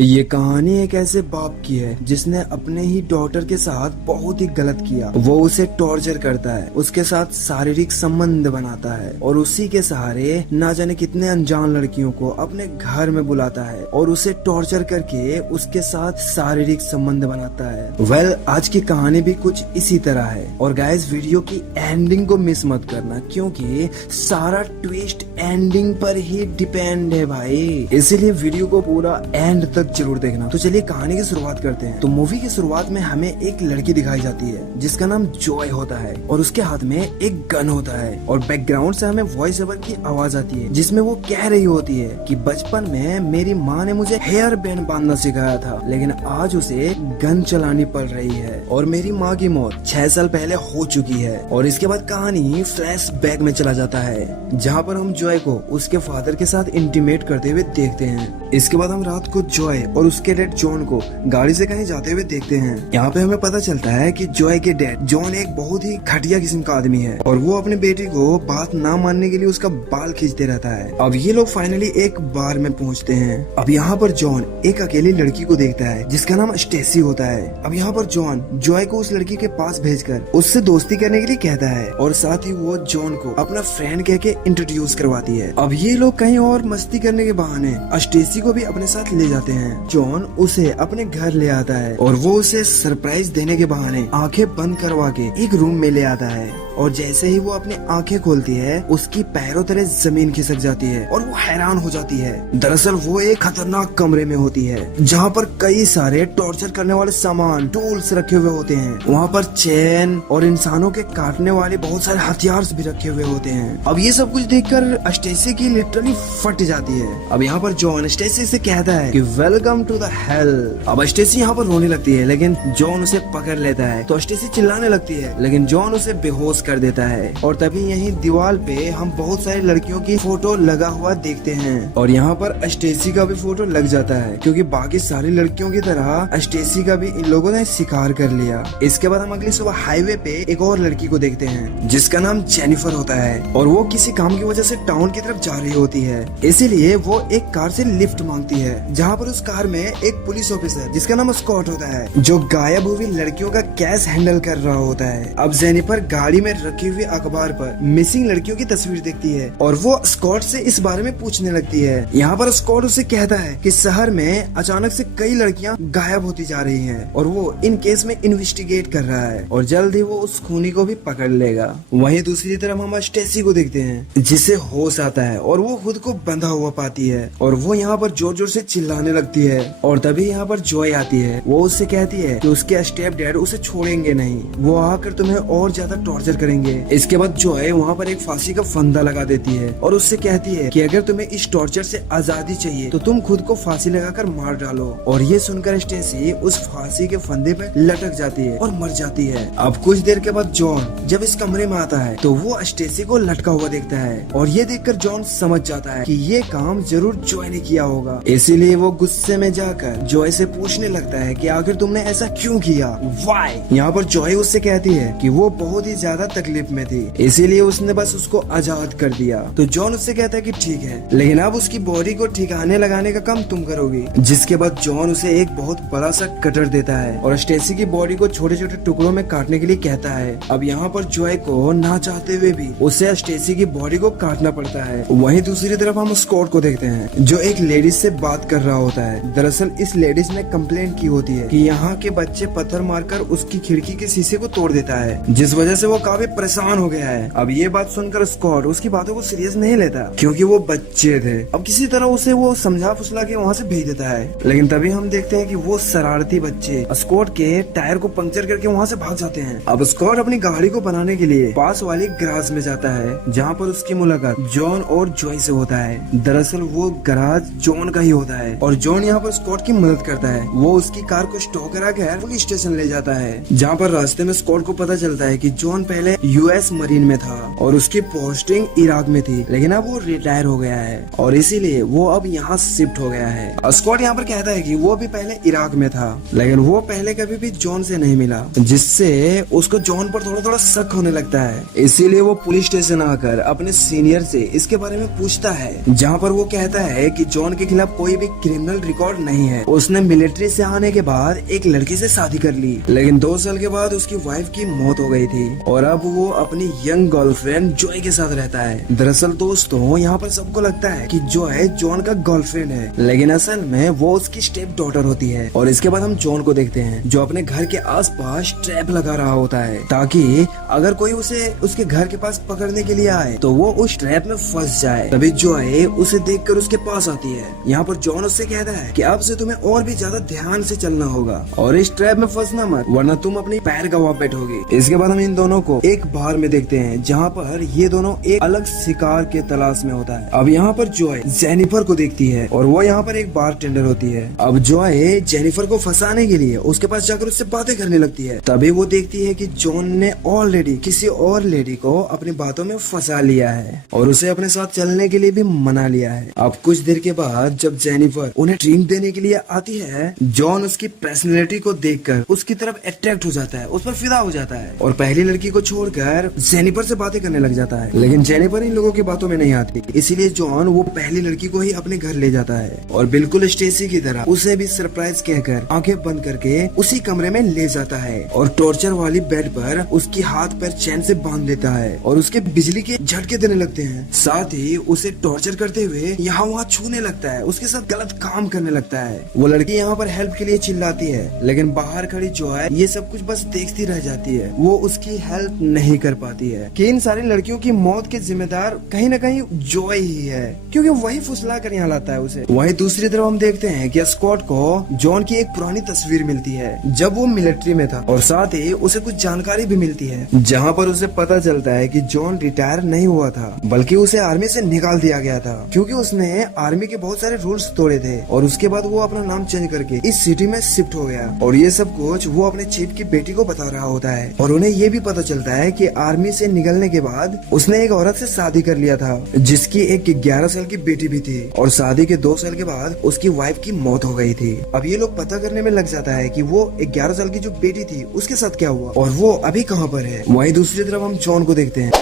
ये कहानी एक ऐसे बाप की है जिसने अपने ही डॉटर के साथ बहुत ही गलत किया। वो उसे टॉर्चर करता है, उसके साथ शारीरिक संबंध बनाता है और उसी के सहारे ना जाने कितने अनजान लड़कियों को अपने घर में बुलाता है और उसे टॉर्चर करके उसके साथ शारीरिक संबंध बनाता है। आज की कहानी भी कुछ इसी तरह है। और गाइस, वीडियो की एंडिंग को मिस मत करना क्योंकि सारा ट्विस्ट एंडिंग पर ही डिपेंड है भाई, इसीलिए वीडियो को पूरा एंड तक जरूर देखना। तो चलिए कहानी की शुरुआत करते हैं। तो मूवी की शुरुआत में हमें एक लड़की दिखाई जाती है जिसका नाम जॉय होता है और उसके हाथ में एक गन होता है और बैकग्राउंड से हमें वॉइस ओवर की आवाज आती है जिसमें वो कह रही होती है कि बचपन में मेरी माँ ने मुझे हेयर बैंड बांधना सिखाया था, लेकिन आज उसे गन चलानी पड़ रही है और मेरी माँ की मौत 6 साल पहले हो चुकी है। और इसके बाद कहानी फ्लैश बैक में चला जाता है जहाँ पर हम जॉय को उसके फादर के साथ इंटीमेट करते हुए देखते हैं। इसके बाद हम रात को जॉय और उसके डैड जॉन को गाड़ी से कहीं जाते हुए देखते हैं। यहाँ पे हमें पता चलता है कि जॉय के डैड जॉन एक बहुत ही घटिया किस्म का आदमी है और वो अपने बेटी को बात ना मानने के लिए उसका बाल खींचते रहता है। अब ये लोग फाइनली एक बार में पहुँचते हैं। अब यहाँ पर जॉन एक अकेली लड़की को देखता है जिसका नाम स्टेसी होता है। अब यहाँ पर जॉन जॉय को उस लड़की के पास भेजकर उससे दोस्ती करने के लिए कहता है और साथ ही वो जॉन को अपना फ्रेंड कह के इंट्रोड्यूस करवाती है। अब ये लोग कहीं और मस्ती करने के बहाने स्टेसी को भी अपने साथ ले जाते हैं। जॉन उसे अपने घर ले आता है और वो उसे सरप्राइज देने के बहाने आंखें बंद करवा के एक रूम में ले आता है और जैसे ही वो अपनी आंखें खोलती है उसकी पैरों तले जमीन खिसक जाती है और वो हैरान हो जाती है। दरअसल वो एक खतरनाक कमरे में होती है जहाँ पर कई सारे टॉर्चर करने वाले सामान टूल्स रखे हुए होते हैं। वहाँ पर चैन और इंसानों के काटने वाले बहुत सारे हथियार भी रखे हुए होते हैं। अब ये सब कुछ देखकर स्टेसी की लिटरली फट जाती है। अब यहाँ पर जॉन स्टेसी से कहता है कि वेलकम टू द हेल। अब स्टेसी यहाँ पर रोने लगती है लेकिन जॉन उसे पकड़ लेता है तो स्टेसी चिल्लाने लगती है लेकिन जॉन उसे बेहोश कर देता है। और तभी यहीं दीवार पे हम बहुत सारी लड़कियों की फोटो लगा हुआ देखते हैं और यहाँ पर स्टेसी का भी फोटो लग जाता है क्योंकि बाकी सारी लड़कियों की तरह स्टेसी का भी इन लोगों ने शिकार कर लिया। इसके बाद हम अगली सुबह हाईवे पे एक और लड़की को देखते हैं जिसका नाम जेनिफर होता है और वो किसी काम की वजह से टाउन की तरफ जा रही होती है, इसीलिए वो एक कार से लिफ्ट मांगती है जहाँ पर उस कार में एक पुलिस ऑफिसर जिसका नाम स्कॉट होता है जो गायब हुई लड़कियों का केस हैंडल कर रहा होता है। अब जेनिफर गाड़ी में रखी हुई अखबार पर मिसिंग लड़कियों की तस्वीर देखती है और वो स्कॉट से इस बारे में पूछने लगती है। यहाँ पर स्कॉट उसे कहता है कि शहर में अचानक से कई लड़कियां गायब होती जा रही हैं और वो इन केस में इन्वेस्टिगेट कर रहा है और जल्द ही वो उस खूनी को भी पकड़ लेगा। वहीं दूसरी तरफ हम स्टेसी को देखते हैं जिसे होश आता है और वो खुद को बंधा हुआ पाती है और वो यहाँ पर जोर जोर से चिल्लाने लगती है और तभी यहाँ पर जॉय आती है। वो उससे कहती है कि उसके स्टेप डैड उसे छोड़ेंगे नहीं, वो आकर तुम्हें और ज्यादा टॉर्चर करेंगे। इसके बाद जॉय वहाँ पर एक फांसी का फंदा लगा देती है और उससे कहती है कि अगर तुम्हें इस टॉर्चर से आजादी चाहिए तो तुम खुद को फांसी लगाकर मार डालो। और ये सुनकर स्टेसी उस फांसी के फंदे पे लटक जाती है और मर जाती है। अब कुछ देर के बाद जॉन जब इस कमरे में आता है तो वो स्टेसी को लटका हुआ देखता है और ये देखकर जॉन समझ जाता है कि ये काम जरूर जॉय ने किया होगा, इसीलिए वो गुस्से में जाकर जॉय से पूछने लगता है कि आखिर तुमने ऐसा क्यों किया, व्हाई। यहाँ पर जॉय उससे कहती है कि वो बहुत ही ज्यादा तकलीफ में थी इसीलिए उसने बस उसको आजाद कर दिया। तो जॉन उससे कहता है कि ठीक है, लेकिन अब उसकी बॉडी को ठिकाने लगाने का काम तुम करोगी। जिसके बाद जॉन उसे एक बहुत बड़ा सा कटर देता है और स्टेसी की बॉडी को छोटे छोटे टुकड़ों में काटने के लिए कहता है। अब यहाँ पर जॉय को ना चाहते हुए भी उसे स्टेसी की बॉडी को काटना पड़ता है। वहीं दूसरी तरफ हम स्कॉट को देखते हैं जो एक लेडीज से बात कर रहा होता है। दरअसल इस लेडीज ने कंप्लेंट की होती है कि यहाँ के बच्चे पत्थर मारकर उसकी खिड़की के शीशे को तोड़ देता है जिस वजह से वो काफी परेशान हो गया है। अब ये बात सुनकर स्कॉट उसकी बातों को सीरियस नहीं लेता क्योंकि वो बच्चे थे। अब किसी तरह उसे वो समझा फुसला के वहाँ से भेज देता है, लेकिन तभी हम देखते हैं कि वो शरारती बच्चे स्कॉट के टायर को पंक्चर करके वहाँ से भाग जाते हैं। अब स्कॉट अपनी गाड़ी को बनाने के लिए पास वाली गराज में जाता है जहाँ पर उसकी मुलाकात जॉन और जॉय से होता है। दरअसल वो गराज जॉन का ही होता है और जॉन यहाँ पर स्कॉट की मदद करता है। वो उसकी कार को स्टॉ करा कर पुलिस स्टेशन ले जाता है जहाँ पर रास्ते में स्कॉट को पता चलता है कि जॉन पहले पहले यूएस मरीन में था और उसकी पोस्टिंग इराक में थी, लेकिन अब वो रिटायर हो गया है और इसीलिए वो अब यहाँ शिफ्ट हो गया है। स्कॉट यहाँ पर कहता है कि वो भी पहले इराक में था, लेकिन वो पहले कभी भी जॉन से नहीं मिला, जिससे उसको जॉन पर थोड़ा थोड़ा शक होने लगता है। इसीलिए वो पुलिस स्टेशन आकर अपने सीनियर से इसके बारे में पूछता है, जहाँ पर वो कहता है कि जॉन के खिलाफ कोई भी क्रिमिनल रिकॉर्ड नहीं है। उसने मिलिट्री से आने के बाद एक लड़की से शादी कर ली, लेकिन 2 साल के बाद उसकी वाइफ की मौत हो गई थी और अब वो अपनी यंग गर्लफ्रेंड जॉय के साथ रहता है। दरअसल दोस्तों, यहाँ पर सबको लगता है कि जॉय जॉन का गर्लफ्रेंड है, लेकिन असल में वो उसकी स्टेप डॉटर होती है। और इसके बाद हम जॉन को देखते हैं जो अपने घर के आसपास ट्रैप लगा रहा होता है, ताकि अगर कोई उसे उसके घर के पास पकड़ने के लिए आए तो वो उस ट्रैप में फंस जाए। तभी जॉय उसे देखकर उसके पास आती है। यहाँ पर जॉन उससे कहता है कि अब से तुम्हें और भी ज्यादा ध्यान से चलना होगा और इस ट्रैप में फंसना मत, वरना तुम अपनी पैर गवा बैठोगे। इसके बाद हम इन दोनों को एक बार में देखते हैं जहाँ पर ये दोनों एक अलग शिकार के तलाश में होता है। अब यहाँ पर जॉय जेनिफर को देखती है और वो यहाँ पर एक बारटेंडर होती है। अब जॉय जेनिफर को फंसाने के लिए उसके पास जाकर उससे बातें करने लगती है। तभी वो देखती है कि जॉन ने ऑलरेडी किसी और लेडी को अपनी बातों में फंसा लिया है और उसे अपने साथ चलने के लिए भी मना लिया है। अब कुछ देर के बाद जब जेनिफर उन्हें ड्रिंक देने के लिए आती है, जॉन उसकी पर्सनैलिटी को देखकर उसकी तरफ अट्रैक्ट हो जाता है, उस पर फिदा हो जाता है और पहली लड़की को छोड़कर जेनिफर से बातें करने लग जाता है। लेकिन जेनिफर इन लोगों की बातों में नहीं आती, इसीलिए जॉन वो पहली लड़की को ही अपने घर ले जाता है और बिल्कुल स्टेसी की तरह उसे भी सरप्राइज कहकर आंखें बंद करके उसी कमरे में ले जाता है और टॉर्चर वाली बेड पर उसकी हाथ पैर चैन से बांध देता है और उसके बिजली के झटके देने लगते हैं। साथ ही उसे टॉर्चर करते हुए यहाँ वहाँ छूने लगता है, उसके साथ गलत काम करने लगता है। वो लड़की यहाँ पर हेल्प के लिए चिल्लाती है, लेकिन बाहर खड़ी जॉय ये सब कुछ बस देखती रह जाती है। वो उसकी हेल्प नहीं कर पाती है कि इन सारी लड़कियों की मौत के जिम्मेदार कहीं न कहीं जॉय ही है, क्योंकि वही फुसला कर यहाँ लाता है उसे। वहीं दूसरी तरफ हम देखते हैं कि स्कॉट को जॉन की एक पुरानी तस्वीर मिलती है जब वो मिलिट्री में था और साथ ही उसे कुछ जानकारी भी मिलती है, जहाँ पर उसे पता चलता है कि जॉन रिटायर नहीं हुआ था, बल्कि उसे आर्मी से निकाल दिया गया था क्योंकि उसने आर्मी के बहुत सारे रूल्स तोड़े थे और उसके बाद वो अपना नाम चेंज करके इस सिटी में शिफ्ट हो गया। और ये सब कुछ वो अपने चीफ की बेटी को बता रहा होता है और उन्हें ये भी पता चलता है कि आर्मी से निकलने के बाद उसने एक औरत से शादी कर लिया था जिसकी एक 11 साल की बेटी भी थी और शादी के 2 साल के बाद उसकी वाइफ की मौत हो गई थी। अब ये लोग पता करने में लग जाता है कि वो 11 साल की जो बेटी थी उसके साथ क्या हुआ और वो अभी कहाँ पर है। वहीं दूसरी तरफ हम जॉन को देखते हैं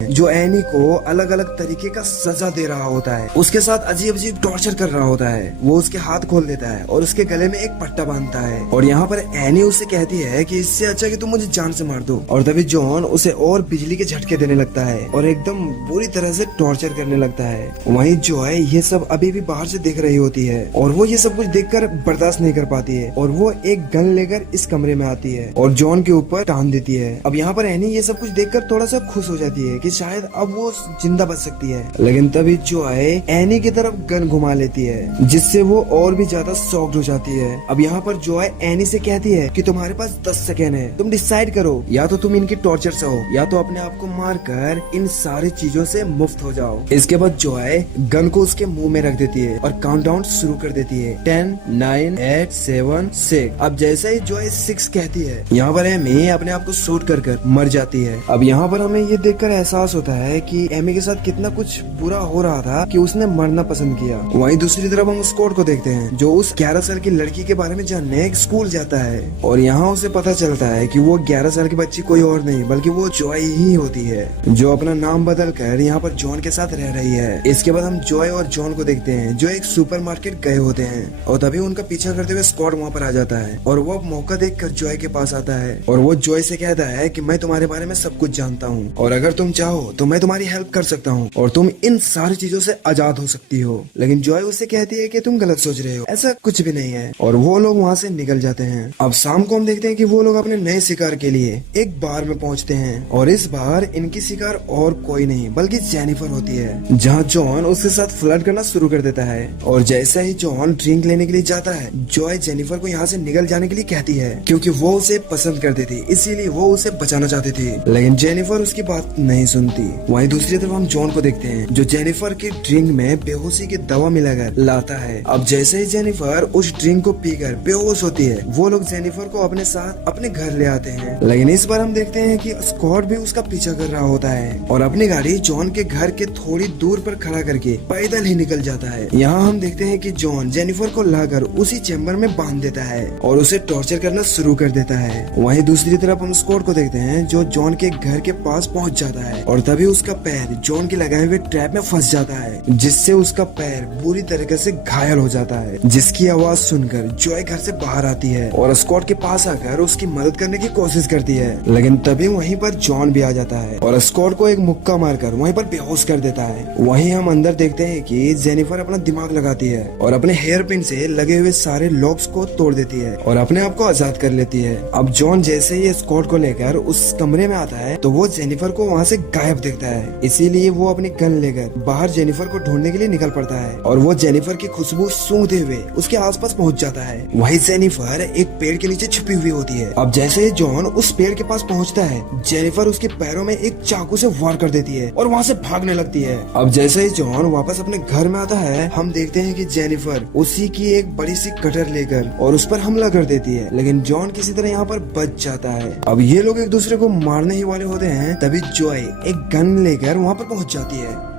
जो एनी को अलग अलग तरीके का सजा दे रहा होता है, उसके साथ अजीब अजीब टॉर्चर कर रहा होता है। वो उसके हाथ खोल देता है और उसके गले में एक पट्टा बांधता है और यहाँ पर एनी उसे कहती है कि इससे अच्छा कि तुम मुझे जान से मार दो। और तभी जॉन उसे और बिजली के झटके देने लगता है और एकदम बुरी तरह से टॉर्चर करने लगता है। वहीं जॉय ये सब अभी भी बाहर से देख रही होती है और वो ये सब कुछ देखकर बर्दाश्त नहीं कर पाती है और वो एक गन लेकर इस कमरे में आती है और जॉन के ऊपर टान देती है। अब यहाँ पर एनी ये सब कुछ देखकर थोड़ा सा खुश हो जाती है कि शायद अब वो जिंदा बच सकती है, लेकिन तभी जॉय एनी की तरफ गन घुमा लेती है जिससे वो और भी ज्यादा शॉक्ड हो जाती है। अब यहाँ पर जॉय एनी से कहती है कि तुम्हारे पास 10 सेकेंड है, तुम डिसाइड करो, या तो तुम इनकी टॉर्चर से हो या तो अपने आप को मार कर इन सारी चीजों से मुफ्त हो जाओ। इसके बाद जॉय गन को उसके मुंह में रख देती है और काउंटडाउन शुरू कर देती है 10, 9, 8, 7, 6। अब जैसे ही जॉय 6 कहती है, यहाँ पर एमी अपने आप को शूट कर मर जाती है। अब यहाँ पर हमें ये देखकर एहसास होता है कि एमी के साथ कितना कुछ बुरा हो रहा था कि उसने मरना पसंद किया। वहीं दूसरी तरफ हम स्कॉट को देखते हैं जो उस 11 साल की लड़की के बारे में जानने एक स्कूल जाता है और यहाँ उसे पता चलता है कि वो 11 साल की बच्ची कोई और नहीं बल्कि वो जॉय ही होती है जो अपना नाम बदल कर यहाँ पर जॉन के साथ रह रही है। इसके बाद हम जॉय और जॉन को देखते हैं जो एक सुपरमार्केट गए होते हैं और तभी उनका पीछा करते हुए स्कॉट वहाँ पर आ जाता है और वो मौका देखकर जॉय के पास आता है और वो जॉय से कहता है कि मैं तुम्हारे बारे में सब कुछ जानता हूँ और अगर तुम चाहो तो मैं तुम्हारी हेल्प कर सकता हूँ और तुम इन सारी चीजों से आजाद हो सकती हो। लेकिन जॉय उससे कहती है कि तुम गलत सोच रहे हो, ऐसा कुछ भी नहीं है और वो लोग वहाँ से निकल जाते हैं। अब शाम को हम देखते हैं कि वो लोग अपने नए शिकार के लिए एक बार में पहुँचते हैं और इस बार इनकी शिकार और कोई नहीं बल्कि जेनिफर होती है, जहाँ जॉन उसके साथ फ्लर्ट करना शुरू कर देता है और जैसा ही जॉन ड्रिंक लेने के लिए जाता है, जॉय जेनिफर को यहाँ से निकल जाने के लिए कहती है क्योंकि वो उसे पसंद करती थी, इसीलिए वो उसे बचाना चाहती थी। लेकिन जेनिफर उसकी बात नहीं सुनती सुनती। वहीं दूसरी तरफ हम जॉन को देखते हैं जो जेनिफर के ड्रिंक में बेहोशी की दवा मिलाकर लाता है। अब जैसे ही जेनिफर उस ड्रिंक को पीकर बेहोश होती है, वो लोग जेनिफर को अपने साथ अपने घर ले आते हैं। लेकिन इस बार हम देखते हैं कि स्कॉट भी उसका पीछा कर रहा होता है और अपनी गाड़ी जॉन के घर के थोड़ी दूर पर खड़ा करके पैदल ही निकल जाता है। यहाँ हम देखते हैं कि जॉन जेनिफर को लाकर उसी चैम्बर में बांध देता है और उसे टॉर्चर करना शुरू कर देता है। वहीं दूसरी तरफ हम स्कॉट को देखते हैं जो जॉन के घर के पास पहुंच जाता है और तभी उसका पैर जॉन के लगाए हुए ट्रैप में फंस जाता है, जिससे उसका पैर बुरी तरीके से घायल हो जाता है। जिसकी आवाज सुनकर जॉय घर से बाहर आती है और स्कॉट के पास आकर उसकी मदद करने की कोशिश करती है। लेकिन तभी वहीं पर जॉन भी आ जाता है और स्कॉट को एक मुक्का मारकर वहीं पर बेहोश कर देता है। वहीं हम अंदर देखते हैं कि जेनिफर अपना दिमाग लगाती है और अपने हेयर पिन से लगे हुए सारे लॉक्स को तोड़ देती है और अपने आप को आजाद कर लेती है। अब जॉन जैसे ही स्कॉट को लेकर उस कमरे में आता है तो वो जेनिफर को वहाँ से गायब देखता है, इसीलिए वो अपनी गन लेकर बाहर जेनिफर को ढूंढने के लिए निकल पड़ता है और वो जेनिफर की खुशबू सूंघते हुए उसके आसपास पहुंच जाता है। वहीं जेनिफर एक पेड़ के नीचे छुपी हुई होती है। अब जैसे ही जॉन उस पेड़ के पास पहुंचता है, जेनिफर उसके पैरों में एक चाकू से वार कर देती है और वहाँ से भागने लगती है। अब जैसे ही जॉन वापस अपने घर में आता है, हम देखते हैं कि जेनिफर उसी की एक बड़ी सी कटर लेकर और उस पर हमला कर देती है, लेकिन जॉन किसी तरह यहाँ पर बच जाता है। अब ये लोग एक दूसरे को मारने ही वाले होते हैं, तभी जॉय एक गन लेकर वहाँ पर पहुँच जाती है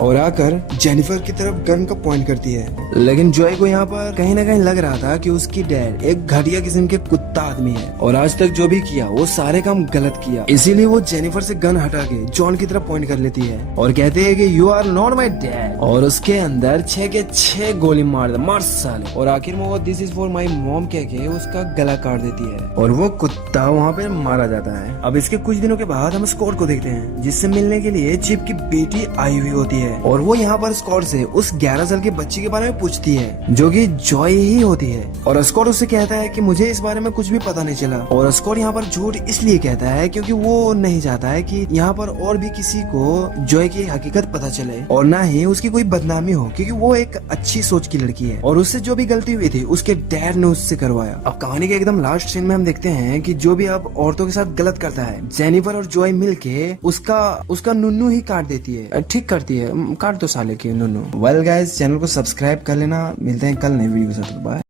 और आकर जेनिफर की तरफ गन का पॉइंट करती है। लेकिन जॉय को यहाँ पर कहीं ना कहीं लग रहा था कि उसकी डैड एक घटिया किस्म के कुत्ता आदमी है और आज तक जो भी किया वो सारे काम गलत किया, इसीलिए वो जेनिफर से गन हटा के जॉन की तरफ पॉइंट कर लेती है और कहते हैं कि you are not my dad, और उसके अंदर 6 के 6 गोली मार साले, और आखिर में वो this is for my mom कह के उसका गला काट देती है और वो कुत्ता वहाँ पे मारा जाता है। अब इसके कुछ दिनों के बाद हम स्कॉट को देखते हैं जिससे मिलने के लिए चिप की बेटी आई हुई होती है और वो यहाँ पर स्कॉट से उस 11 साल के बच्चे के बारे में पूछती है जो कि जॉय ही होती है और स्कॉट उससे कहता है कि मुझे इस बारे में कुछ भी पता नहीं चला, और स्कॉट यहाँ पर झूठ इसलिए कहता है क्योंकि वो नहीं चाहता है कि यहाँ पर और भी किसी को जॉय की हकीकत पता चले और ना ही उसकी कोई बदनामी हो, क्योंकि वो एक अच्छी सोच की लड़की है और उससे जो भी गलती हुई थी उसके डैड ने उससे करवाया। अब कहानी के एकदम लास्ट सीन में हम देखते हैं कि जो भी अब औरतों के साथ गलत करता है, जेनिफर और जॉय मिलके उसका नुन्नू ही काट देती है, ठीक करती है, काट दो साले के नुन्नू। वेल गाइस, चैनल को सब्सक्राइब कर लेना, मिलते हैं कल नई वीडियो के साथ, बाय।